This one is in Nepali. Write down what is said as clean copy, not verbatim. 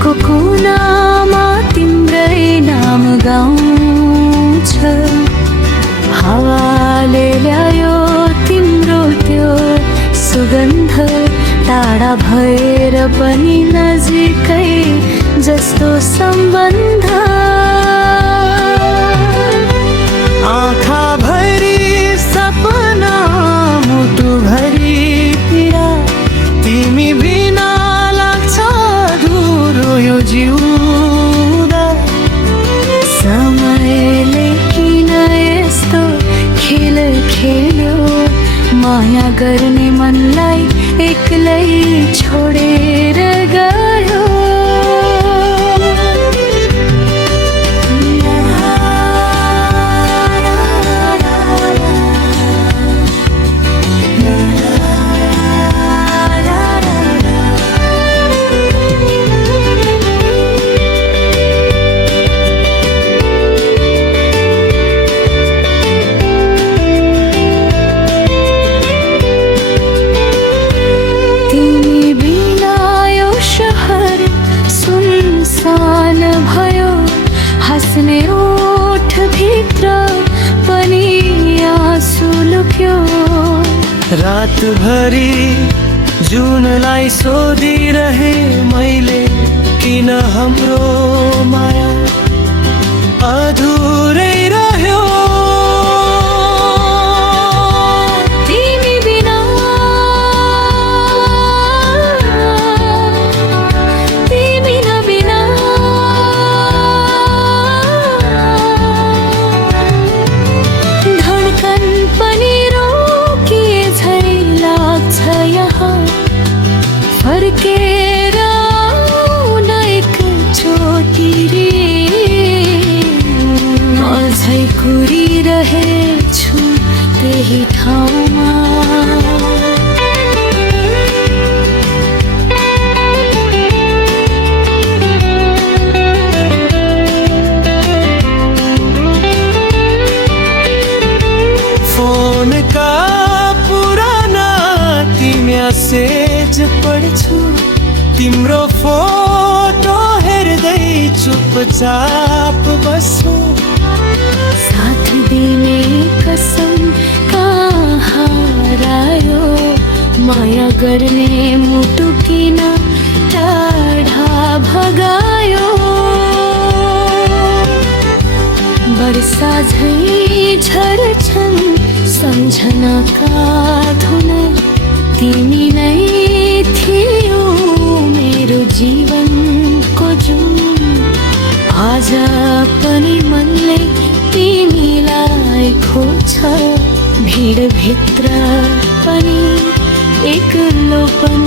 दिलको कुनामा तिम्रै नाम गाउँछ। हावाले ल्यायो तिम्रो त्यो सुगन्ध, टाढा भएर पनि नजिकै जस्तो सम्बन्ध। आँखा भरी सपना, मुटु भरी पीडा, तिमी बिना लाग्छ अधुरो यो जिउँदा। समयले किन यस्तो खेल खेल्यो, माया गर्ने मनलाई एक्लै छोडेर गयो। सुनसान भयो, हाँस्ने ओठ भित्र पनि आँसु लुक्यो। रातभरि जुनलाई सोधिरहे मैले, किन हाम्रो माया अधुरै रह्यो। फर्केर आउन एकचोटि रे, अझै कुरिरहेछु त्यही ठाउँमा। फोनका पुराना ती म्यासेज पढ्छु, तिम्रो फोटो हेर्दै चुपचाप बस्छु। साथ दिने कसम कहाँ हरायो, माया गर्ने मुटु किन टाढा भगायो। वर्षा झै झर्छन् सम्झनाका धुन, तिमी नै थियौ मेरो जीवनको जुन। आज पनि मनले तिमीलाई खोज्छ, भिडभित्र पनि एक्लोपन